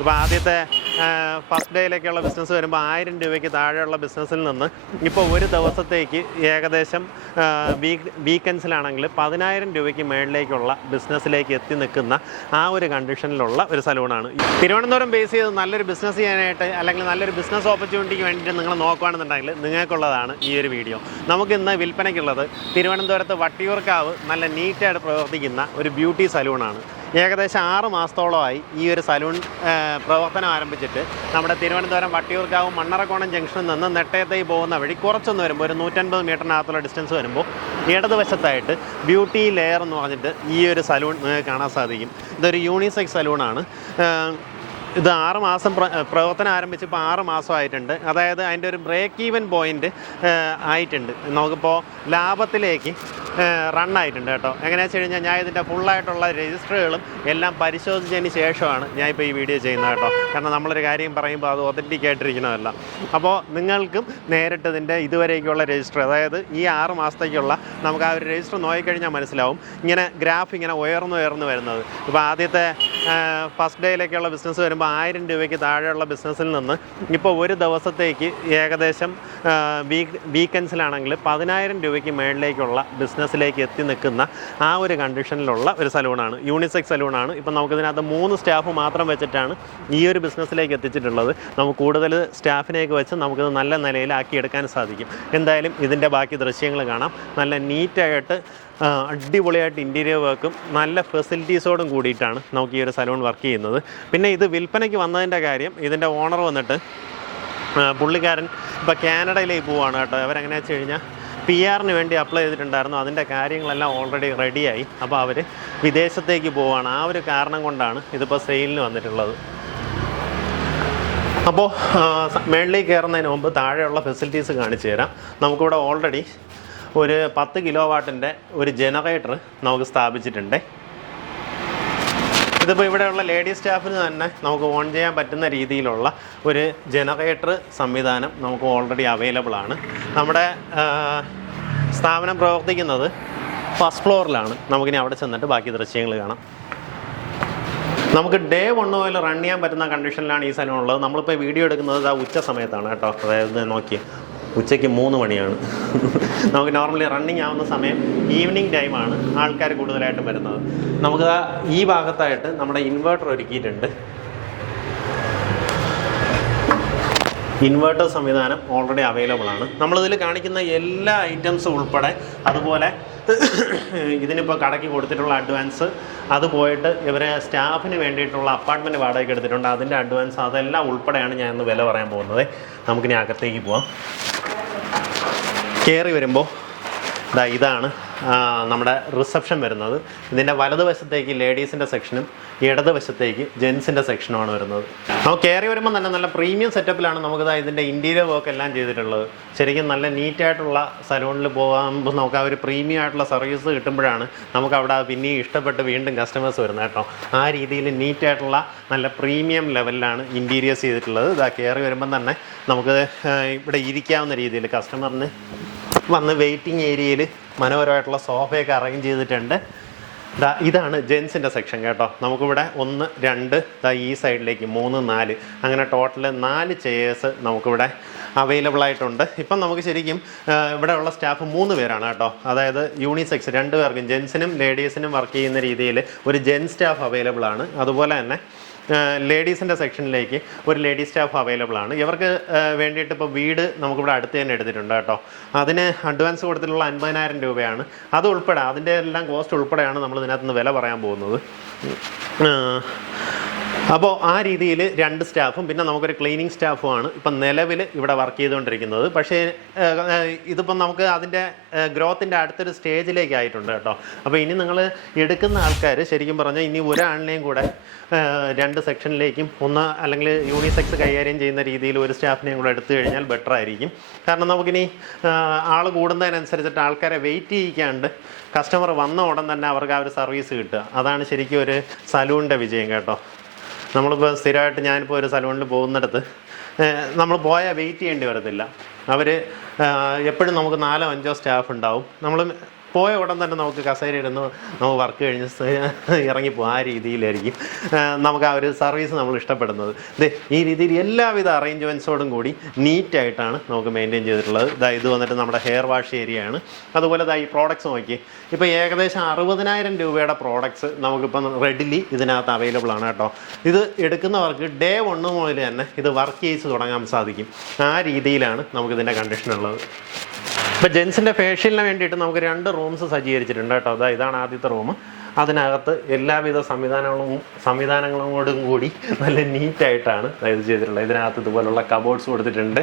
ഇപ്പോൾ ആദ്യത്തെ first ഡേയിലേക്കുള്ള business വരുമ്പോൾ ആയിരം രൂപയ്ക്ക് താഴെയുള്ള ബിസിനസ്സിൽ നിന്ന് ഇപ്പോൾ ഒരു ദിവസത്തേക്ക് ഏകദേശം വീക്ക് വീക്കെൻഡ്സിലാണെങ്കിൽ പതിനായിരം രൂപയ്ക്ക് മേളിലേക്കുള്ള ബിസിനസ്സിലേക്ക് എത്തി നിൽക്കുന്ന ആ ഒരു കണ്ടീഷനിലുള്ള ഒരു സലൂണാണ് തിരുവനന്തപുരം ബേസ് ചെയ്ത് നല്ലൊരു ബിസിനസ് ചെയ്യാനായിട്ട് അല്ലെങ്കിൽ നല്ലൊരു ബിസിനസ് ഓപ്പർച്യൂണിറ്റിക്ക് വേണ്ടിയിട്ട് നിങ്ങൾ നോക്കുകയാണെന്നുണ്ടെങ്കിൽ നിങ്ങൾക്കുള്ളതാണ് ഈ ഒരു വീഡിയോ നമുക്ക് ഇന്ന് വിൽപ്പനയ്ക്കുള്ളത് തിരുവനന്തപുരത്ത് വട്ടിയൂർക്കാവ് നല്ല നീറ്റായിട്ട് പ്രവർത്തിക്കുന്ന ഒരു ബ്യൂട്ടി സലൂണാണ് ഏകദേശം ആറ് മാസത്തോളമായി ഈ ഒരു സലൂൺ പ്രവർത്തനം ആരംഭിച്ചിട്ട് നമ്മുടെ തിരുവനന്തപുരം വട്ടിയൂർക്കാവ് മണ്ണറക്കോണം ജംഗ്ഷനിൽ നിന്ന് നെട്ടയത്തേക്ക് പോകുന്ന വഴി കുറച്ചൊന്ന് വരുമ്പോൾ ഒരു നൂറ്റൻപത് മീറ്ററിനകത്തുള്ള ഡിസ്റ്റൻസ് വരുമ്പോൾ ഇടതുവശത്തായിട്ട് ബ്യൂട്ടി ലെയർ എന്ന് പറഞ്ഞിട്ട് ഈ ഒരു സലൂൺ കാണാൻ സാധിക്കും. ഇതൊരു യൂണിസെക്സ് സലൂണാണ്. ഇത് ആറ് മാസം പ്ര പ്രവർത്തനം ആരംഭിച്ചപ്പോൾ ആറ് മാസമായിട്ടുണ്ട്. അതായത് അതിന്റെ ഒരു ബ്രേക്ക് ഈവൻ പോയിന്റ് ആയിട്ടുണ്ട്. നമുക്കിപ്പോൾ ലാഭത്തിലേക്ക് റൺ ആയിട്ടുണ്ട് കേട്ടോ. എങ്ങനെയാണെന്ന് വെച്ച് കഴിഞ്ഞാൽ ഞാൻ ഇതിന്റെ ഫുള്ളായിട്ടുള്ള രജിസ്റ്ററുകളും എല്ലാം പരിശോധിച്ചതിന് ശേഷമാണ് ഞാൻ ഇപ്പോൾ ഈ വീഡിയോ ചെയ്യുന്നത് കേട്ടോ. കാരണം നമ്മളൊരു കാര്യം പറയുമ്പോൾ അത് ഒതന്റിക് ആയിട്ടിരിക്കണമല്ല അപ്പോൾ നിങ്ങൾക്കും നേരിട്ട് ഇതിന്റെ ഇതുവരേക്കുള്ള രജിസ്റ്റർ അതായത് ഈ ആറ് മാസത്തേക്കുള്ള നമുക്ക് ആ ഒരു രജിസ്റ്റർ നോക്കിക്കഴിഞ്ഞാൽ മനസ്സിലാവും ഇങ്ങനെ ഗ്രാഫ് ഇങ്ങനെ ഉയർന്നു ഉയർന്നു വരുന്നത്. ഇപ്പോൾ ആദ്യത്തെ ഫസ്റ്റ് ഡേയിലേക്കുള്ള ബിസിനസ് വരുമ്പോൾ ആയിരം രൂപയ്ക്ക് താഴെയുള്ള ബിസിനസ്സിൽ നിന്ന് ഇപ്പോൾ ഒരു ദിവസത്തേക്ക് ഏകദേശം വീക്ക് വീക്കെൻഡ്സിലാണെങ്കിൽ പതിനായിരം രൂപയ്ക്ക് മേളിലേക്കുള്ള ബിസിനസ്സിലേക്ക് എത്തി നിൽക്കുന്ന ആ ഒരു കണ്ടീഷനിലുള്ള ഒരു സലൂണാണ്. യൂണിസെക്സ് സലൂണാണ്. ഇപ്പം നമുക്കിതിനകത്ത് മൂന്ന് സ്റ്റാഫ് മാത്രം വെച്ചിട്ടാണ് ഈ ഒരു ബിസിനസ്സിലേക്ക് എത്തിച്ചിട്ടുള്ളത്. നമുക്ക് കൂടുതൽ സ്റ്റാഫിനെയൊക്കെ വെച്ച് നമുക്കിത് നല്ല നിലയിലാക്കിയെടുക്കാൻ സാധിക്കും. എന്തായാലും ഇതിന്റെ ബാക്കി ദൃശ്യങ്ങൾ കാണാം. നല്ല നീറ്റായിട്ട് അടിപൊളിയായിട്ട് ഇന്റീരിയർ വർക്കും നല്ല ഫെസിലിറ്റീസോടും കൂടിയിട്ടാണ് നമുക്ക് ഈ ഒരു സലൂൺ വർക്ക് ചെയ്യുന്നത്. പിന്നെ ഇത് വിൽപ്പനയ്ക്ക് വന്നതിന്റെ കാര്യം ഇതിന്റെ ഓണർ വന്നിട്ട് പുള്ളിക്കാരൻ ഇപ്പോൾ കാനഡയിലേക്ക് പോവാണ് കേട്ടോ. അവരെങ്ങനെയാ വെച്ച് കഴിഞ്ഞാൽ പി ആറിന് വേണ്ടി അപ്ലൈ ചെയ്തിട്ടുണ്ടായിരുന്നു. അതിന്റെ കാര്യങ്ങളെല്ലാം ഓൾറെഡി റെഡിയായി അപ്പോൾ അവർ വിദേശത്തേക്ക് പോവാണ്. ആ ഒരു കാരണം കൊണ്ടാണ് ഇതിപ്പോൾ സെയിലിന് വന്നിട്ടുള്ളത്. അപ്പോൾ മേളിലേക്ക് കയറുന്നതിന് മുമ്പ് താഴെയുള്ള ഫെസിലിറ്റീസ് കാണിച്ചു തരാം. നമുക്കിവിടെ ഓൾറെഡി ഒരു പത്ത് കിലോ വാട്ടിന്റെ ഒരു ജനറേറ്റർ നമുക്ക് സ്ഥാപിച്ചിട്ടുണ്ട്. ഇതിപ്പോൾ ഇവിടെയുള്ള ലേഡീസ് സ്റ്റാഫിന് തന്നെ നമുക്ക് ഓൺ ചെയ്യാൻ പറ്റുന്ന രീതിയിലുള്ള ഒരു ജനറേറ്റർ സംവിധാനം നമുക്ക് ഓൾറെഡി അവൈലബിൾ ആണ്. നമ്മുടെ സ്ഥാപനം പ്രവർത്തിക്കുന്നത് ഫസ്റ്റ് ഫ്ലോറിലാണ്. നമുക്കിനി അവിടെ ചെന്നിട്ട് ബാക്കി ദൃശ്യങ്ങൾ കാണാം. നമുക്ക് ഡേ വൺ മുതൽ റൺ ചെയ്യാൻ പറ്റുന്ന കണ്ടീഷനിലാണ് ഈ സ്ഥലം ഉള്ളത്. നമ്മളിപ്പോൾ വീഡിയോ എടുക്കുന്നത് ആ ഉച്ച സമയത്താണ് കേട്ടോ. അതായത് നോക്കി ഉച്ചയ്ക്ക് മൂന്ന് മണിയാണ്. നമുക്ക് നോർമലി റണ്ണിങ് ആവുന്ന സമയം ഈവനിങ് ടൈമാണ് ആൾക്കാർ കൂടുതലായിട്ടും വരുന്നത്. നമുക്ക് ഈ ഭാഗത്തായിട്ട് നമ്മുടെ ഇൻവേർട്ടർ ഒരുക്കിയിട്ടുണ്ട്. ഇൻവേർട്ടർ സംവിധാനം ഓൾറെഡി അവൈലബിൾ ആണ്. നമ്മളിതിൽ കാണിക്കുന്ന എല്ലാ ഐറ്റംസും ഉൾപ്പെടെ അതുപോലെ ഇതിനിപ്പോൾ കടയ്ക്ക് കൊടുത്തിട്ടുള്ള അഡ്വാൻസ് അത് പോയിട്ട് ഇവരെ സ്റ്റാഫിന് വേണ്ടിയിട്ടുള്ള അപ്പാർട്ട്മെന്റ് വാടകയ്ക്ക് എടുത്തിട്ടുണ്ട്. അതിന്റെ അഡ്വാൻസ് അതെല്ലാം ഉൾപ്പെടെയാണ് ഞാൻ ഇന്ന് വില പറയാൻ പോകുന്നത്. നമുക്കിനി അകത്തേക്ക് പോവാം. കയറി വരുമ്പോൾ ഇതാ ഇതാണ് നമ്മുടെ റിസപ്ഷൻ വരുന്നത്. ഇതിന്റെ വലതുവശത്തേക്ക് ലേഡീസിന്റെ സെക്ഷനും ഇടതുവശത്തേക്ക് ജെൻസിന്റെ സെക്ഷനുമാണ് വരുന്നത്. നമുക്ക് കയറി വരുമ്പോൾ തന്നെ നല്ല പ്രീമിയം സെറ്റപ്പിലാണ് നമുക്കിതാ ഇതിന്റെ ഇന്റീരിയർ വർക്ക് എല്ലാം ചെയ്തിട്ടുള്ളത്. ശരിക്കും നല്ല നീറ്റായിട്ടുള്ള സലൂണിൽ പോകുമ്പോൾ നമുക്ക് ആ ഒരു പ്രീമിയം ആയിട്ടുള്ള സർവീസ് കിട്ടുമ്പോഴാണ് നമുക്ക് അവിടെ പിന്നെയും ഇഷ്ടപ്പെട്ട് വീണ്ടും കസ്റ്റമേഴ്സ് വരുന്നത് കേട്ടോ. ആ രീതിയിൽ നീറ്റായിട്ടുള്ള നല്ല പ്രീമിയം ലെവലിലാണ് ഇന്റീരിയേഴ്സ് ചെയ്തിട്ടുള്ളത്. ഇതാ കയറി വരുമ്പം തന്നെ നമുക്ക് ഇവിടെ ഇരിക്കാവുന്ന രീതിയിൽ കസ്റ്റമറിന് വന്ന് വെയിറ്റിംഗ് ഏരിയയിൽ മനോഹരമായിട്ടുള്ള സോഫയൊക്കെ അറേഞ്ച് ചെയ്തിട്ടുണ്ട്. ദാ ഇതാണ് ജെൻസിന്റെ സെക്ഷൻ കേട്ടോ. നമുക്കിവിടെ ഒന്ന് രണ്ട് ദാ ഈ സൈഡിലേക്ക് മൂന്ന് നാല്. അങ്ങനെ ടോട്ടൽ നാല് ചെയേഴ്സ് നമുക്കിവിടെ അവൈലബിൾ ആയിട്ടുണ്ട്. ഇപ്പം നമുക്ക് ശരിക്കും ഇവിടെ ഉള്ള സ്റ്റാഫ് മൂന്ന് പേരാണ് കേട്ടോ. അതായത് യൂണിസെക്സ് രണ്ട് പേർക്കും ജെൻസിനും ലേഡീസിനും വർക്ക് ചെയ്യുന്ന രീതിയിൽ ഒരു ജെൻ സ്റ്റാഫ് അവൈലബിൾ ആണ്. അതുപോലെ തന്നെ ലേഡീസിന്റെ സെക്ഷനിലേക്ക് ഒരു ലേഡീസ് സ്റ്റാഫ് അവൈലബിൾ ആണ്. ഇവർക്ക് വേണ്ടിയിട്ട് ഇപ്പോൾ വീട് നമുക്കിവിടെ അടുത്ത് തന്നെ എടുത്തിട്ടുണ്ട് കേട്ടോ. അതിന് അഡ്വാൻസ് കൊടുത്തിട്ടുള്ള അൻപതിനായിരം രൂപയാണ്. അത് ഉൾപ്പെടെ അതിന്റെ എല്ലാം കോസ്റ്റ് ഉൾപ്പെടെയാണ് നമ്മൾ ഇതിനകത്ത് നിന്ന് വില പറയാൻ പോകുന്നത്. അപ്പോൾ ആ രീതിയിൽ രണ്ട് സ്റ്റാഫും പിന്നെ നമുക്കൊരു ക്ലീനിങ് സ്റ്റാഫുമാണ് ഇപ്പം നിലവിൽ ഇവിടെ വർക്ക് ചെയ്തുകൊണ്ടിരിക്കുന്നത്. പക്ഷേ ഇതിപ്പം നമുക്ക് അതിന്റെ ഗ്രോത്തിന്റെ അടുത്തൊരു സ്റ്റേജിലേക്ക് ആയിട്ടുണ്ട് കേട്ടോ. അപ്പോൾ ഇനി നിങ്ങൾ എടുക്കുന്ന ആൾക്കാർ ശരിക്കും പറഞ്ഞാൽ ഇനി ഒരാളിനെയും കൂടെ രണ്ട് സെക്ഷനിലേക്കും ഒന്ന് അല്ലെങ്കിൽ യൂണിസെക്സ് കൈകാര്യം ചെയ്യുന്ന രീതിയിൽ ഒരു സ്റ്റാഫിനെയും കൂടെ എടുത്തു കഴിഞ്ഞാൽ ബെറ്റർ ആയിരിക്കും. കാരണം നമുക്കിനി ആൾ കൂടുന്നതിനനുസരിച്ചിട്ട് ആൾക്കാരെ വെയിറ്റ് ചെയ്യിക്കാണ്ട് കസ്റ്റമർ വന്ന ഉടൻ തന്നെ അവർക്ക് ആ ഒരു സർവീസ് കിട്ടുക. അതാണ് ശരിക്കും ഒരു സലൂണിന്റെ വിജയം കേട്ടോ. നമ്മളിപ്പോൾ സ്ഥിരമായിട്ട് ഞാനിപ്പോൾ ഒരു സലൂണിൽ പോകുന്നിടത്ത് നമ്മൾ പോയാൽ വെയിറ്റ് ചെയ്യേണ്ടി വരത്തില്ല. അവർ എപ്പോഴും നമുക്ക് നാലോ അഞ്ചോ സ്റ്റാഫ് ഉണ്ടാവും. നമ്മൾ പോയ ഉടൻ തന്നെ നമുക്ക് കസേര ഇരുന്ന് നമുക്ക് വർക്ക് കഴിഞ്ഞ് ഇറങ്ങിപ്പോകും ആ രീതിയിലായിരിക്കും നമുക്ക് ആ ഒരു സർവീസ് നമ്മൾ ഇഷ്ടപ്പെടുന്നത്. ദേ ഈ രീതിയിൽ എല്ലാവിധ അറേഞ്ച്മെന്റ്സോടും കൂടി നീറ്റായിട്ടാണ് നമുക്ക് മെയിന്റെയിൻ ചെയ്തിട്ടുള്ളത്. ഇതാ ഇത് വന്നിട്ട് നമ്മുടെ ഹെയർ വാഷ് ഏരിയയാണ് അതുപോലെ ഈ പ്രോഡക്ട്സ് നോക്കി ഇപ്പോൾ ഏകദേശം അറുപതിനായിരം രൂപയുടെ പ്രോഡക്ട്സ് നമുക്കിപ്പം റെഡിലി ഇതിനകത്ത് അവൈലബിൾ ആണ് കേട്ടോ. ഇത് എടുക്കുന്നവർക്ക് ഡേ വണ്ണ് മുതൽ തന്നെ ഇത് വർക്ക് ചെയ്ത് തുടങ്ങാൻ സാധിക്കും. ആ രീതിയിലാണ് നമുക്കിതിന്റെ കണ്ടീഷൻ ഉള്ളത്. ഇപ്പോൾ ജെൻസിന്റെ ഫേഷ്യലിന് വേണ്ടിയിട്ട് നമുക്ക് രണ്ട് റൂംസ് സജ്ജീകരിച്ചിട്ടുണ്ട് കേട്ടോ. അതാ ഇതാണ് ആദ്യത്തെ റൂം അതിനകത്ത് എല്ലാവിധ സംവിധാനങ്ങളും സംവിധാനങ്ങളോടും കൂടി നല്ല നീറ്റായിട്ടാണ് ഇത് ചെയ്തിട്ടുള്ളത്. ഇതിനകത്ത് ഇതുപോലുള്ള കബോർഡ്സ് കൊടുത്തിട്ടുണ്ട്.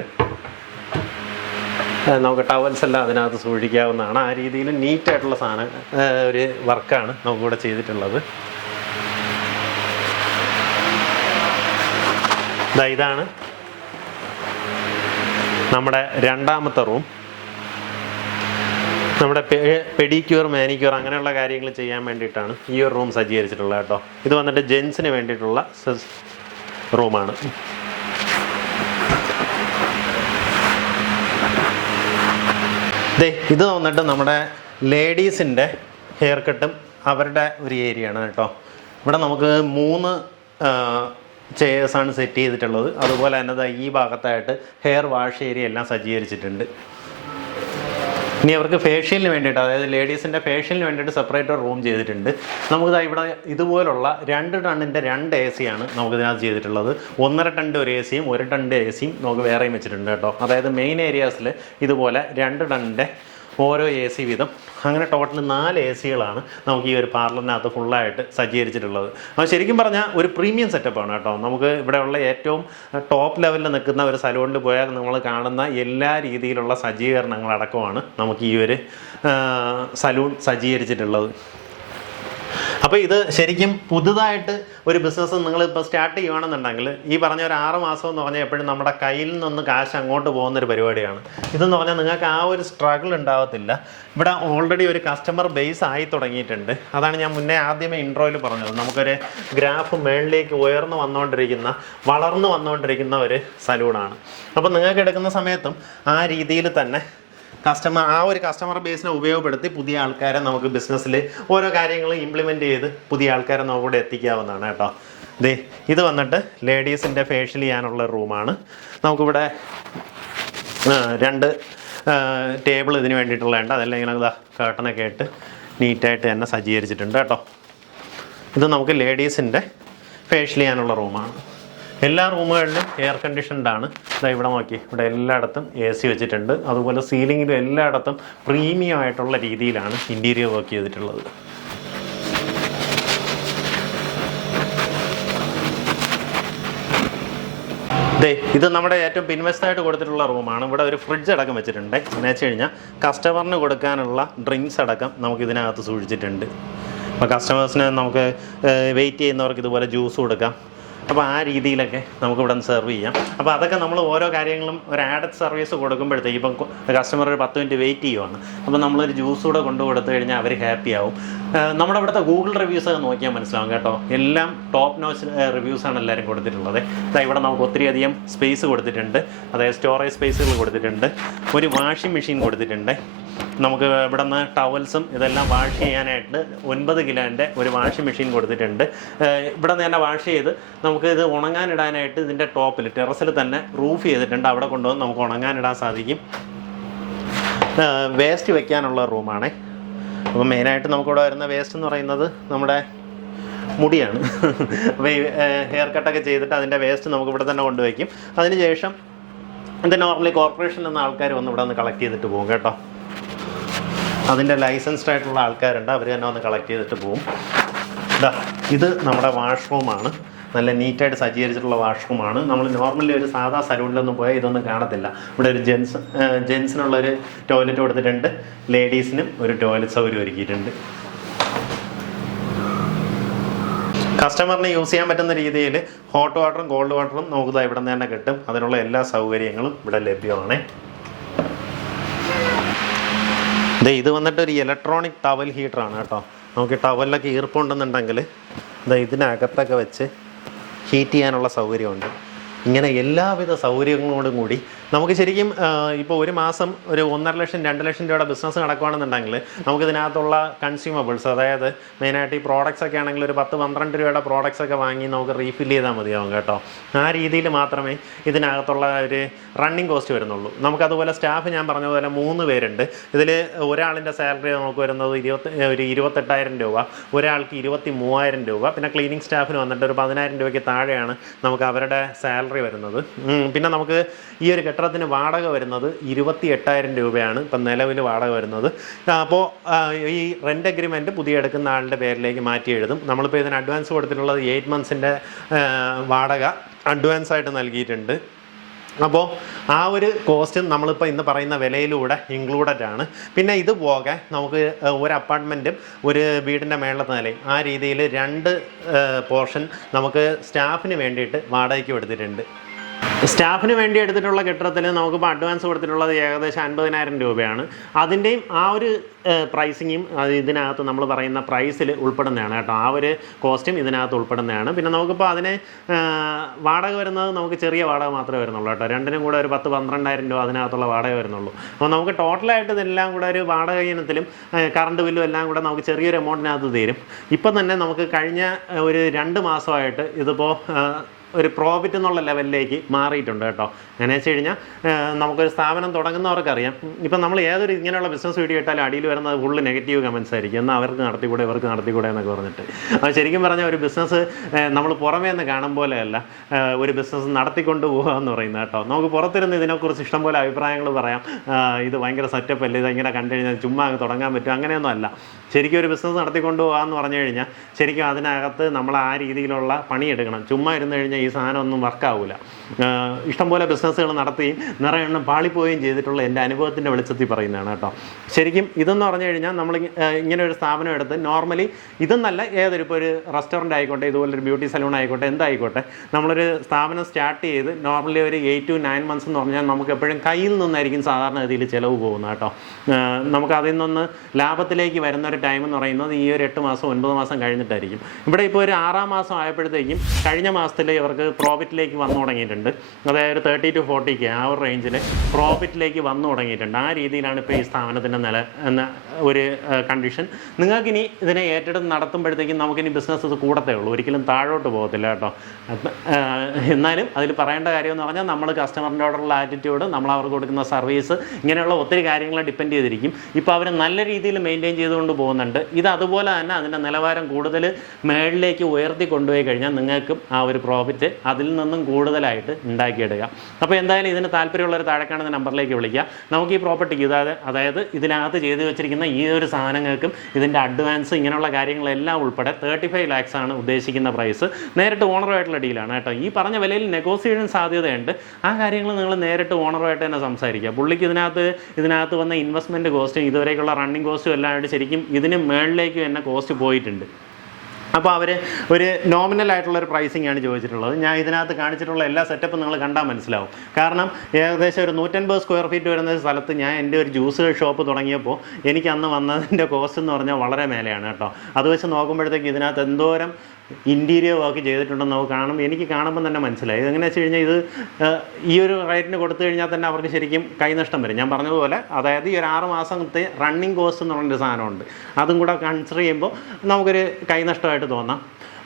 നമുക്ക് ടവൽസ് എല്ലാം അതിനകത്ത് സൂക്ഷിക്കാവുന്നതാണ്. ആ രീതിയിൽ നീറ്റായിട്ടുള്ള സാധനം ഒരു വർക്കാണ് നമുക്കിവിടെ ചെയ്തിട്ടുള്ളത്. ഇതാണ് നമ്മുടെ രണ്ടാമത്തെ റൂം നമ്മുടെ പെഡിക്യൂർ മാനിക്യൂർ അങ്ങനെയുള്ള കാര്യങ്ങൾ ചെയ്യാൻ വേണ്ടിയിട്ടാണ് ഈ ഒരു റൂം സജ്ജീകരിച്ചിട്ടുള്ളത് കേട്ടോ. ഇത് വന്നിട്ട് ജെൻസിന് വേണ്ടിയിട്ടുള്ള റൂമാണ് ദേ ഇത് വന്നിട്ട് നമ്മുടെ ലേഡീസിന്റെ ഹെയർ കട്ടും അവരുടെ ഒരു ഏരിയ ആണ് കേട്ടോ. ഇവിടെ നമുക്ക് മൂന്ന് ചെയേഴ്സാണ് സെറ്റ് ചെയ്തിട്ടുള്ളത്. അതുപോലെ തന്നെ ഈ ഭാഗത്തായിട്ട് ഹെയർ വാഷ് ഏരിയ എല്ലാം സജ്ജീകരിച്ചിട്ടുണ്ട്. ഇനി അവർക്ക് ഫേഷ്യലിന് വേണ്ടിയിട്ട് അതായത് ലേഡീസിന്റെ ഫേഷ്യലിന് വേണ്ടിയിട്ട് സെപ്പറേറ്റ് റൂം ചെയ്തിട്ടുണ്ട്. നമുക്കിതാ ഇവിടെ ഇതുപോലുള്ള രണ്ട് ടണ്ണിന്റെ രണ്ട് എ സിയാണ് നമുക്കിതിനകത്ത് ചെയ്തിട്ടുള്ളത്. ഒന്നര ടണ്ണിന്റെ ഒരു എ സിയും ഒരു ടണ്ണിന്റെ എ സിയും നമുക്ക് വേറെയും വെച്ചിട്ടുണ്ട് കേട്ടോ. അതായത് മെയിൻ ഏരിയാസിൽ ഇതുപോലെ രണ്ട് ടണ്ണിന്റെ ഓരോ എ സി വീതം. അങ്ങനെ ടോട്ടൽ നാല് എ സികളാണ് നമുക്ക് ഈ ഒരു പാർലറിനകത്ത് ഫുള്ളായിട്ട് സജ്ജീകരിച്ചിട്ടുള്ളത്. അപ്പോൾ ശരിക്കും പറഞ്ഞാൽ ഒരു പ്രീമിയം സെറ്റപ്പാണ് കേട്ടോ. നമുക്ക് ഇവിടെയുള്ള ഏറ്റവും ടോപ്പ് ലെവലിൽ നിൽക്കുന്ന ഒരു സലൂണിൽ പോയാൽ നമ്മൾ കാണുന്ന എല്ലാ രീതിയിലുള്ള സജ്ജീകരണങ്ങളടക്കമാണ് നമുക്ക് ഈ ഒരു സലൂൺ സജ്ജീകരിച്ചിട്ടുള്ളത്. അപ്പോൾ ഇത് ശരിക്കും പുതുതായിട്ട് ഒരു ബിസിനസ് നിങ്ങൾ ഇപ്പോൾ സ്റ്റാർട്ട് ചെയ്യുകയാണെന്നുണ്ടെങ്കിൽ ഈ പറഞ്ഞ ഒരു ആറ് മാസം എന്ന് പറഞ്ഞാൽ എപ്പോഴും നമ്മുടെ കയ്യിൽ നിന്ന് കാശ് അങ്ങോട്ട് പോകുന്ന ഒരു പരിപാടിയാണ്. ഇതെന്ന് പറഞ്ഞാൽ നിങ്ങൾക്ക് ആ ഒരു സ്ട്രഗിൾ ഉണ്ടാവത്തില്ല. ഇവിടെ ഓൾറെഡി ഒരു കസ്റ്റമർ ബേസ് ആയി തുടങ്ങിയിട്ടുണ്ട്. അതാണ് ഞാൻ മുന്നേ ആദ്യമേ ഇൻട്രോയിൽ പറഞ്ഞത്. നമുക്കൊരു ഗ്രാഫ് മേളിലേക്ക് ഉയർന്നു വന്നുകൊണ്ടിരിക്കുന്ന വളർന്നു വന്നുകൊണ്ടിരിക്കുന്ന ഒരു സലൂണാണ് അപ്പോൾ നിങ്ങൾക്ക് എടുക്കുന്ന സമയത്തും ആ രീതിയിൽ തന്നെ കസ്റ്റമർ ആ ഒരു കസ്റ്റമർ ബേസിനെ ഉപയോഗപ്പെടുത്തി പുതിയ ആൾക്കാരെ നമുക്ക് ബിസിനസ്സിൽ ഓരോ കാര്യങ്ങളും ഇംപ്ലിമെന്റ് ചെയ്ത് പുതിയ ആൾക്കാരെ നമുക്കിവിടെ എത്തിക്കാവുന്നതാണ് കേട്ടോ. ദേ ഇത് വന്നിട്ട് ലേഡീസിന്റെ ഫേഷ്യൽ ചെയ്യാനുള്ള റൂമാണ് നമുക്കിവിടെ രണ്ട് ടേബിൾ ഇതിന് വേണ്ടിയിട്ടുള്ളതുണ്ട്. അതെല്ലാം ഇങ്ങനെ ഇതാ കേട്ടനൊക്കെ ഇട്ട് നീറ്റായിട്ട് തന്നെ സജ്ജീകരിച്ചിട്ടുണ്ട് കേട്ടോ. ഇത് നമുക്ക് ലേഡീസിന്റെ ഫേഷ്യൽ ചെയ്യാനുള്ള റൂമാണ് എല്ലാ റൂമുകളിലും എയർ കണ്ടീഷൻഡ് ആണ്. ഇതാ ഇവിടെ നോക്കി. ഇവിടെ എല്ലായിടത്തും എ സി വെച്ചിട്ടുണ്ട്. അതുപോലെ സീലിങ്ങിലും എല്ലായിടത്തും പ്രീമിയം ആയിട്ടുള്ള രീതിയിലാണ് ഇന്റീരിയർ വർക്ക് ചെയ്തിട്ടുള്ളത്. ദേ ഇത് നമ്മുടെ ഏറ്റവും പിൻവശത്തായിട്ട് കൊടുത്തിട്ടുള്ള റൂമാണ്. ഇവിടെ ഒരു ഫ്രിഡ്ജ് അടക്കം വെച്ചിട്ടുണ്ട്. എന്ന് വെച്ച് കഴിഞ്ഞാൽ കസ്റ്റമറിന് കൊടുക്കാനുള്ള ഡ്രിങ്ക്സ് അടക്കം നമുക്ക് ഇതിനകത്ത് സൂക്ഷിച്ചിട്ടുണ്ട്. അപ്പോൾ കസ്റ്റമേഴ്സിന് നമുക്ക് വെയിറ്റ് ചെയ്യുന്നവർക്ക് ഇതുപോലെ ജ്യൂസ് കൊടുക്കാം. അപ്പോൾ ആ രീതിയിലൊക്കെ നമുക്ക് ഇവിടെ നിന്ന് സെർവ് ചെയ്യാം. അപ്പോൾ അതൊക്കെ നമ്മൾ ഓരോ കാര്യങ്ങളും ഒരു ആഡഡ് സർവീസ് കൊടുക്കുമ്പോഴത്തേക്ക് ഇപ്പം കസ്റ്റമർ ഒരു പത്ത് മിനിറ്റ് വെയിറ്റ് ചെയ്യുവാണ്. അപ്പോൾ നമ്മളൊരു ജ്യൂസ് കൂടെ കൊണ്ടു കൊടുത്തു കഴിഞ്ഞാൽ അവർ ഹാപ്പി ആവും. നമ്മുടെ ഇവിടുത്തെ ഗൂഗിൾ റിവ്യൂസ് ഒക്കെ നോക്കിയാൽ മനസ്സിലാവും കേട്ടോ. എല്ലാം ടോപ്പ് നോച്ച് റിവ്യൂസാണ് എല്ലാവരും കൊടുത്തിട്ടുള്ളത്. അതായത് ഇവിടെ നമുക്ക് ഒത്തിരി അധികം സ്പേസ് കൊടുത്തിട്ടുണ്ട്. അതായത് സ്റ്റോറേജ് സ്പേസുകൾ കൊടുത്തിട്ടുണ്ട്. ഒരു വാഷിംഗ് മെഷീൻ കൊടുത്തിട്ടുണ്ട്. നമുക്ക് ഇവിടെ നിന്ന് ടവൽസും ഇതെല്ലാം വാഷ് ചെയ്യാനായിട്ട് ഒൻപത് കിലോന്റെ ഒരു വാഷിംഗ് മെഷീൻ കൊടുത്തിട്ടുണ്ട്. ഇവിടെ നിന്ന് തന്നെ വാഷ് ചെയ്ത് നമുക്ക് ഇത് ഉണങ്ങാനിടാനായിട്ട് ഇതിന്റെ ടോപ്പിൽ ടെറസിൽ തന്നെ റൂഫ് ചെയ്തിട്ടുണ്ട്. അവിടെ കൊണ്ടുവന്ന് നമുക്ക് ഉണങ്ങാനിടാൻ സാധിക്കും. വേസ്റ്റ് വെക്കാനുള്ള റൂമാണേ അപ്പോൾ മെയിനായിട്ട് നമുക്കിവിടെ വരുന്ന വേസ്റ്റ് എന്ന് പറയുന്നത് നമ്മുടെ മുടിയാണ്. അപ്പോൾ ഈ ഹെയർ കട്ടൊക്കെ ചെയ്തിട്ട് അതിന്റെ വേസ്റ്റ് നമുക്ക് ഇവിടെ തന്നെ കൊണ്ടുവയ്ക്കും. അതിനുശേഷം ഇത് നോർമലി കോർപ്പറേഷനിൽ നിന്ന് ആൾക്കാർ വന്ന് ഇവിടെ നിന്ന് കളക്ട് ചെയ്തിട്ട് പോകും കേട്ടോ. അതിന്റെ ലൈസൻസ്ഡ് ആയിട്ടുള്ള ആൾക്കാരുണ്ട്. അവർ തന്നെ വന്ന് കളക്ട് ചെയ്തിട്ട് പോവും. ഇതാ നമ്മുടെ വാഷ്റൂമാണ് നല്ല നീറ്റായിട്ട് സജ്ജീകരിച്ചിട്ടുള്ള വാഷ്റൂമാണ് നമ്മൾ നോർമലി ഒരു സാധാ സലൂണിലൊന്നും പോയാൽ ഇതൊന്നും കാണത്തില്ല. ഇവിടെ ഒരു ജെൻസ് ജെൻസിനുള്ള ഒരു ടോയ്ലറ്റ് കൊടുത്തിട്ടുണ്ട്. ലേഡീസിനും ഒരു ടോയ്ലറ്റ് സൗകര്യം ഒരുക്കിയിട്ടുണ്ട്. കസ്റ്റമറിന് യൂസ് ചെയ്യാൻ പറ്റുന്ന രീതിയിൽ ഹോട്ട് വാട്ടറും കോൾഡ് വാട്ടറും നോക്കുക ഇവിടെ നിന്ന് തന്നെ കിട്ടും. അതിനുള്ള എല്ലാ സൗകര്യങ്ങളും ഇവിടെ ലഭ്യമാണ്. ദേ ഇത് വന്നിട്ട് ഒരു ഇലക്ട്രോണിക് ടവൽ ഹീറ്റർ ആണ് കേട്ടോ. നമുക്ക് ടവലിലൊക്കെ ഈർപ്പുണ്ടെന്നുണ്ടെങ്കിൽ ദേ ഇതിനകത്തൊക്കെ വെച്ച് ഹീറ്റ് ചെയ്യാനുള്ള സൗകര്യമുണ്ട്. ഇങ്ങനെ എല്ലാവിധ സൗകര്യങ്ങളോടും കൂടി നമുക്ക് ശരിക്കും ഇപ്പോൾ ഒരു മാസം ഒരു ഒന്നര ലക്ഷം രണ്ട് ലക്ഷം രൂപയുടെ ബിസിനസ് നടക്കുകയാണെന്നുണ്ടെങ്കിൽ നമുക്ക് ഇതിനകത്തുള്ള കൺസ്യൂമബിൾസ് അതായത് മെയിനായിട്ട് ഈ പ്രോഡക്റ്റ്സ് ഒക്കെ ആണെങ്കിൽ ഒരു പത്ത് പന്ത്രണ്ട് രൂപയുടെ പ്രോഡക്റ്റ്സ് ഒക്കെ വാങ്ങി നമുക്ക് റീഫിൽ ചെയ്താൽ മതിയാവും കേട്ടോ. ആ രീതിയിൽ മാത്രമേ ഇതിനകത്തുള്ള ഒരു റണ്ണിങ് കോസ്റ്റ് വരുന്നുള്ളൂ. നമുക്കതുപോലെ സ്റ്റാഫ് ഞാൻ പറഞ്ഞ പോലെ മൂന്ന് പേരുണ്ട്. ഇതിൽ ഒരാളിന്റെ സാലറി നമുക്ക് വരുന്നത് ഇരുപത്തി ഒരു ഇരുപത്തെട്ടായിരം രൂപ ഒരാൾക്ക് ഇരുപത്തി മൂവായിരം രൂപ. പിന്നെ ക്ലീനിങ് സ്റ്റാഫിന് വന്നിട്ട് ഒരു പതിനായിരം രൂപയ്ക്ക് താഴെയാണ് നമുക്ക് അവരുടെ സാലറി വരുന്നത്. പിന്നെ നമുക്ക് ഈ ഒരു കെട്ടിടത്തിന് വാടക വരുന്നത് ഇരുപത്തി എട്ടായിരം രൂപയാണ്. ഇപ്പം നിലവിൽ വാടക വരുന്നത്. അപ്പോൾ ഈ റെന്റ് അഗ്രിമെന്റ് പുതിയ എടുക്കുന്ന ആളുടെ പേരിലേക്ക് മാറ്റി എഴുതും. നമ്മളിപ്പോൾ ഇതിന് അഡ്വാൻസ് കൊടുത്തിട്ടുള്ളത് എയ്റ്റ് മന്ത്സിന്റെ വാടക അഡ്വാൻസ് ആയിട്ട് നൽകിയിട്ടുണ്ട്. അപ്പോൾ ആ ഒരു കോസ്റ്റ് നമ്മളിപ്പോൾ ഇന്ന് പറയുന്ന വിലയിലൂടെ ഇൻക്ലൂഡഡ് ആണ്. പിന്നെ ഇത് പോകെ നമുക്ക് ഒരു അപ്പാർട്ട്മെന്റും ഒരു വീടിന്റെ മേളത്തെ നിലയും ആ രീതിയിൽ രണ്ട് പോർഷൻ നമുക്ക് സ്റ്റാഫിന് വേണ്ടിയിട്ട് വാടകയ്ക്ക് എടുത്തിട്ടുണ്ട്. സ്റ്റാഫിന് വേണ്ടി എടുത്തിട്ടുള്ള കെട്ടിടത്തിൽ നമുക്കിപ്പോൾ അഡ്വാൻസ് കൊടുത്തിട്ടുള്ളത് ഏകദേശം അൻപതിനായിരം രൂപയാണ്. അതിന്റെയും ആ ഒരു പ്രൈസിങ്ങും ഇതിനകത്ത് നമ്മൾ പറയുന്ന പ്രൈസിൽ ഉൾപ്പെടുന്നതാണ് കേട്ടോ. ആ ഒരു കോസ്റ്റും ഇതിനകത്ത് ഉൾപ്പെടുന്നതാണ്. പിന്നെ നമുക്കിപ്പോൾ അതിന് വാടക വരുന്നത് നമുക്ക് ചെറിയ വാടക മാത്രമേ വരുന്നുള്ളൂ കേട്ടോ. രണ്ടിനും കൂടെ ഒരു പത്ത് പന്ത്രണ്ടായിരം രൂപ അതിനകത്തുള്ള വാടക വരുന്നുള്ളൂ. അപ്പോൾ നമുക്ക് ടോട്ടലായിട്ട് ഇതെല്ലാം കൂടെ ഒരു വാടക ഇനത്തിലും കറണ്ട് ബില്ലും എല്ലാം കൂടെ നമുക്ക് ചെറിയൊരു എമൗണ്ടിനകത്ത് തീരും. ഇപ്പം തന്നെ നമുക്ക് കഴിഞ്ഞ ഒരു രണ്ട് മാസമായിട്ട് ഇതിപ്പോൾ ഒരു പ്രോഫിറ്റ് എന്നുള്ള ലെവലിലേക്ക് മാറിയിട്ടുണ്ട് കേട്ടോ. എങ്ങനെ വെച്ച് കഴിഞ്ഞാൽ നമുക്കൊരു സ്ഥാപനം തുടങ്ങുന്നവർക്കറിയാം. ഇപ്പം നമ്മൾ ഏതൊരു ഇങ്ങനെയുള്ള ബിസിനസ് വീഡിയോ ഇട്ടാലും അടിയിൽ വരുന്നത് ഫുള്ള് നെഗറ്റീവ് കമൻസ് ആയിരിക്കും. എന്നാൽ അവർക്ക് നടത്തിക്കൂടെ ഇവർക്ക് നടത്തിക്കൂടെ എന്നൊക്കെ പറഞ്ഞിട്ട്. അപ്പോൾ ശരിക്കും പറഞ്ഞാൽ ഒരു ബിസിനസ് നമ്മൾ പുറമേ നിന്ന് കാണും പോലെയല്ല ഒരു ബിസിനസ് നടത്തിക്കൊണ്ട് പോകുക എന്ന് പറയുന്നത് കേട്ടോ. നമുക്ക് പുറത്തിരുന്ന് ഇതിനെക്കുറിച്ച് ഇഷ്ടംപോലെ അഭിപ്രായങ്ങൾ പറയാം. ഇത് ഭയങ്കര സെറ്റപ്പ് അല്ലേ ഇത് ഇങ്ങനെ കണ്ടു കഴിഞ്ഞാൽ ചുമ്മാ അങ്ങ് തുടങ്ങാൻ പറ്റും. അങ്ങനെയൊന്നും അല്ല. ശരിക്കും ഒരു ബിസിനസ് നടത്തിക്കൊണ്ട് പോകാമെന്ന് പറഞ്ഞു കഴിഞ്ഞാൽ ശരിക്കും അതിനകത്ത് നമ്മൾ ആ രീതിയിലുള്ള പണിയെടുക്കണം. ചുമ്മാ ഇരുന്ന് കഴിഞ്ഞാൽ ഈ സാധനം ഒന്നും വർക്കാവില്ല ഇഷ്ടംപോലെ ബിസിനസ്സുകൾ നടത്തുകയും നിറയെ എണ്ണം പാളിപ്പോവുകയും ചെയ്തിട്ടുള്ള എന്റെ അനുഭവത്തിന്റെ വെളിച്ചത്തിൽ പറയുന്നതാണ് കേട്ടോ. ശരിക്കും ഇതെന്ന് പറഞ്ഞു കഴിഞ്ഞാൽ നമ്മൾ ഇങ്ങനെ ഒരു സ്ഥാപനം എടുത്ത് നോർമലി ഇതെന്നല്ല ഏതൊരു ഇപ്പോൾ ഒരു റെസ്റ്റോറന്റ് ആയിക്കോട്ടെ ഇതുപോലെ ഒരു ബ്യൂട്ടി സലൂൺ ആയിക്കോട്ടെ എന്തായിക്കോട്ടെ നമ്മളൊരു സ്ഥാപനം സ്റ്റാർട്ട് ചെയ്ത് നോർമലി ഒരു എയ്റ്റ് ടു നയൻ മന്ത്സ് എന്ന് പറഞ്ഞാൽ നമുക്ക് എപ്പോഴും കയ്യിൽ നിന്നായിരിക്കും സാധാരണഗതിയിൽ ചിലവ് പോകുന്നത് കേട്ടോ. നമുക്ക് അതിൽ നിന്ന് ലാഭത്തിലേക്ക് വരുന്ന ഒരു ടൈം എന്ന് പറയുന്നത് ഈ ഒരു എട്ട് മാസം ഒൻപത് മാസം കഴിഞ്ഞിട്ടായിരിക്കും. ഇവിടെ ഇപ്പോൾ ഒരു ആറാം മാസം ആയപ്പോഴത്തേക്കും കഴിഞ്ഞ മാസത്തിൽ ഇവർക്ക് പ്രോഫിറ്റിലേക്ക് വന്നു തുടങ്ങിയിട്ടുണ്ട്. അതായത് ഒരു തേർട്ടി ടു ഫോർട്ടി കെ ആ ഒരു റേഞ്ചിൽ പ്രോഫിറ്റിലേക്ക് വന്നു തുടങ്ങിയിട്ടുണ്ട്. ആ രീതിയിലാണ് ഇപ്പോൾ ഈ സ്ഥാപനത്തിന്റെ നില എന്ന ഒരു കണ്ടീഷൻ നിങ്ങൾക്കിനി ഇതിനെ ഏറ്റെടുത്ത് നടത്തുമ്പോഴത്തേക്കും നമുക്കിനി ബിസിനസ് ഇത് കൂടത്തേ ഉള്ളൂ. ഒരിക്കലും താഴോട്ട് പോകത്തില്ല കേട്ടോ. എന്നാലും അതിൽ പറയേണ്ട കാര്യം എന്ന് പറഞ്ഞാൽ നമ്മൾ കസ്റ്റമറിന്റെ ഓർഡറുള്ള ആറ്റിറ്റ്യൂഡ് നമ്മൾ അവർക്ക് കൊടുക്കുന്ന സർവീസ് ഇങ്ങനെയുള്ള ഒത്തിരി കാര്യങ്ങളെ ഡിപ്പെൻഡ് ചെയ്തിരിക്കും. ഇപ്പോൾ അവർ നല്ല രീതിയിൽ മെയിന്റെയിൻ ചെയ്തുകൊണ്ട് പോകുന്നുണ്ട്. ഇത് അതുപോലെ തന്നെ അതിന്റെ നിലവാരം കൂടുതൽ മേളിലേക്ക് ഉയർത്തി കൊണ്ടുപോയി കഴിഞ്ഞാൽ നിങ്ങൾക്കും ആ ഒരു പ്രോഫിറ്റ് അതിൽ നിന്നും കൂടുതലായിട്ട് ഉണ്ടാക്കിയെടുക്കുക. അപ്പോൾ എന്തായാലും ഇതിന് താല്പര്യമുള്ളവർ താഴെ കാണുന്ന നമ്പറിലേക്ക് വിളിക്കുക. നമുക്ക് ഈ പ്രോപ്പർട്ടിക്ക് ഇതായത് അതായത് ഇതിനകത്ത് ചെയ്തു വെച്ചിരിക്കുന്ന ഈ ഒരു സാധനങ്ങൾക്കും ഇതിന്റെ അഡ്വാൻസ് ഇങ്ങനെയുള്ള കാര്യങ്ങളെല്ലാം ഉൾപ്പെടെ തേർട്ടി ഫൈവ് ലാക്സ് ആണ് ഉദ്ദേശിക്കുന്ന പ്രൈസ് നേരിട്ട് ഓണറുമായിട്ടുള്ള ഡീലാണ് കേട്ടോ. ഈ പറഞ്ഞ വിലയിൽ നെഗോസിയേഷൻ സാധ്യതയുണ്ട്. ആ കാര്യങ്ങൾ നിങ്ങൾ നേരിട്ട് ഓണറുമായിട്ട് തന്നെ സംസാരിക്കുക. പുള്ളിക്ക് ഇതിനകത്ത് ഇതിനകത്ത് വന്ന ഇൻവെസ്റ്റ്മെന്റ് കോസ്റ്റും ഇതുവരേക്കുള്ള റണ്ണിങ് കോസ്റ്റും എല്ലാം ശരിക്കും ഇതിന് മേളിലേക്ക് തന്നെ കോസ്റ്റ് പോയിട്ടുണ്ട്. അപ്പോൾ അവർ ഒരു നോമിനൽ ആയിട്ടുള്ള ഒരു പ്രൈസിംഗ് ആണ് ചോദിച്ചിട്ടുള്ളത്. ഞാൻ ഇതിനകത്ത് കാണിച്ചിട്ടുള്ള എല്ലാ സെറ്റപ്പും നിങ്ങൾ കണ്ടാൽ മനസ്സിലാവും. കാരണം ഏകദേശം ഒരു നൂറ്റൻപത് സ്ക്വയർ ഫീറ്റ് വരുന്ന സ്ഥലത്ത് ഞാൻ എന്റെ ഒരു ജ്യൂസ് ഷോപ്പ് തുടങ്ങിയപ്പോൾ എനിക്ക് അന്ന് വന്നതിന്റെ കോസ്റ്റ് എന്ന് പറഞ്ഞാൽ വളരെ മേലെയാണ് കേട്ടോ. അത് വെച്ച് നോക്കുമ്പോഴത്തേക്ക് ഇതിനകത്ത് എന്തോരം ഇന്റീരിയർ വർക്ക് ചെയ്തിട്ടുണ്ടെന്ന് നമുക്ക് കാണും. എനിക്ക് കാണുമ്പോൾ തന്നെ മനസ്സിലായി. ഇതെങ്ങനെ വെച്ച് കഴിഞ്ഞാൽ ഇത് ഈ ഒരു റേറ്റിന് കൊടുത്തു കഴിഞ്ഞാൽ തന്നെ അവർക്ക് ശരിക്കും കൈനഷ്ടം വരും. ഞാൻ പറഞ്ഞതുപോലെ അതായത് ഈ ഒരു ആറ് മാസത്തെ റണ്ണിങ് കോസ്റ്റ് എന്ന് പറഞ്ഞൊരു സാധനമുണ്ട്. അതും കൂടെ കൺസിഡർ ചെയ്യുമ്പോൾ നമുക്കൊരു കൈനഷ്ടമായിട്ട് തോന്നാം.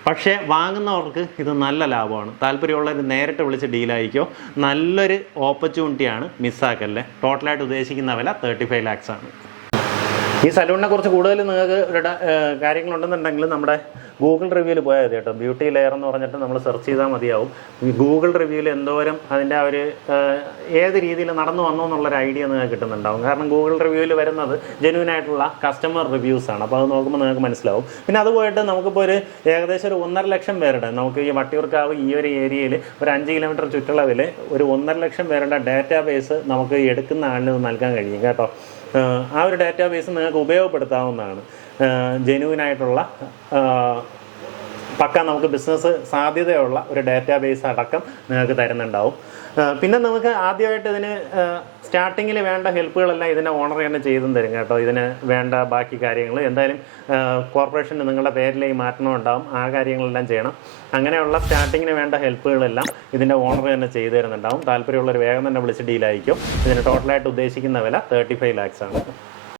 പക്ഷേ വാങ്ങുന്നവർക്ക് ഇത് നല്ല ലാഭമാണ്. താല്പര്യമുള്ളവർ നേരിട്ട് വിളിച്ച് ഡീലായിരിക്കോ നല്ലൊരു ഓപ്പർച്യൂണിറ്റിയാണ് മിസ്സാക്കല്ലേ ടോട്ടലായിട്ട് ഉദ്ദേശിക്കുന്ന വില തേർട്ടി ഫൈവ് ലാക്സ് ആണ്. ഈ സലൂണിനെ കുറിച്ച് കൂടുതൽ നിങ്ങൾക്ക് കാര്യങ്ങളുണ്ടെന്നുണ്ടെങ്കിൽ നമ്മുടെ ഗൂഗിൾ റിവ്യൂവിൽ പോയാൽ മതി കേട്ടോ. ബ്യൂട്ടി ലെയർ എന്ന് പറഞ്ഞിട്ട് നമ്മൾ സെർച്ച് ചെയ്താൽ മതിയാവും. ഗൂഗിൾ റിവ്യൂവിൽ എന്തോരം അതിന്റെ ആ ഒരു ഏത് രീതിയിൽ നടന്നു വന്നു എന്നുള്ളൊരു ഐഡിയ നിങ്ങൾക്ക് കിട്ടുന്നുണ്ടാവും. കാരണം ഗൂഗിൾ റിവ്യൂവിൽ വരുന്നത് ജെന്യൂൻ ആയിട്ടുള്ള കസ്റ്റമർ റിവ്യൂസ് ആണ്. അപ്പോൾ അത് നോക്കുമ്പോൾ നിങ്ങൾക്ക് മനസ്സിലാവും. പിന്നെ അത് പോയിട്ട് നമുക്കിപ്പോൾ ഒരു ഏകദേശം ഒരു ഒന്നര ലക്ഷം പേരുടെ നമുക്ക് ഈ വട്ടിയൂർക്കാവ് ഈ ഒരു ഏരിയയിൽ ഒരു അഞ്ച് കിലോമീറ്റർ ചുറ്റളവിൽ ഒരു ഒന്നര ലക്ഷം പേരുടെ ഡാറ്റാ ബേസ് നമുക്ക് എടുക്കുന്ന ആളിന് നൽകാൻ കഴിയും കേട്ടോ. ആ ഒരു ഡാറ്റാ ബേസ് നിങ്ങൾക്ക് ഉപയോഗപ്പെടുത്താവുന്നതാണ്. ജെനുവിൻ ആയിട്ടുള്ള പക്ക നമുക്ക് ബിസിനസ് സാധ്യതയുള്ള ഒരു ഡാറ്റാബേസ് അടക്കം നിങ്ങൾക്ക് തരുന്നുണ്ടാവും. പിന്നെ നമുക്ക് ആദ്യമായിട്ട് ഇതിന് സ്റ്റാർട്ടിങ്ങിൽ വേണ്ട ഹെൽപ്പുകളെല്ലാം ഇതിനെ ഓണർ തന്നെ ചെയ്തും തരും കേട്ടോ. ഇതിന് വേണ്ട ബാക്കി കാര്യങ്ങൾ. എന്തായാലും കോർപ്പറേഷന് നിങ്ങളുടെ പേരിലേക്ക് മാറ്റണമുണ്ടാവും. ആ കാര്യങ്ങളെല്ലാം ചെയ്യണം. അങ്ങനെയുള്ള സ്റ്റാർട്ടിങ്ങിന് വേണ്ട ഹെൽപ്പുകളെല്ലാം ഇതിന്റെ ഓണർ തന്നെ ചെയ്തു തരുന്നുണ്ടാവും. താല്പര്യമുള്ളവർ വേഗം തന്നെ വിളിച്ച് ഡീലായിരിക്കും ഇതിന് ടോട്ടലായിട്ട് ഉദ്ദേശിക്കുന്ന വില തേർട്ടി ഫൈവ് ലാക്സ് ആണ്.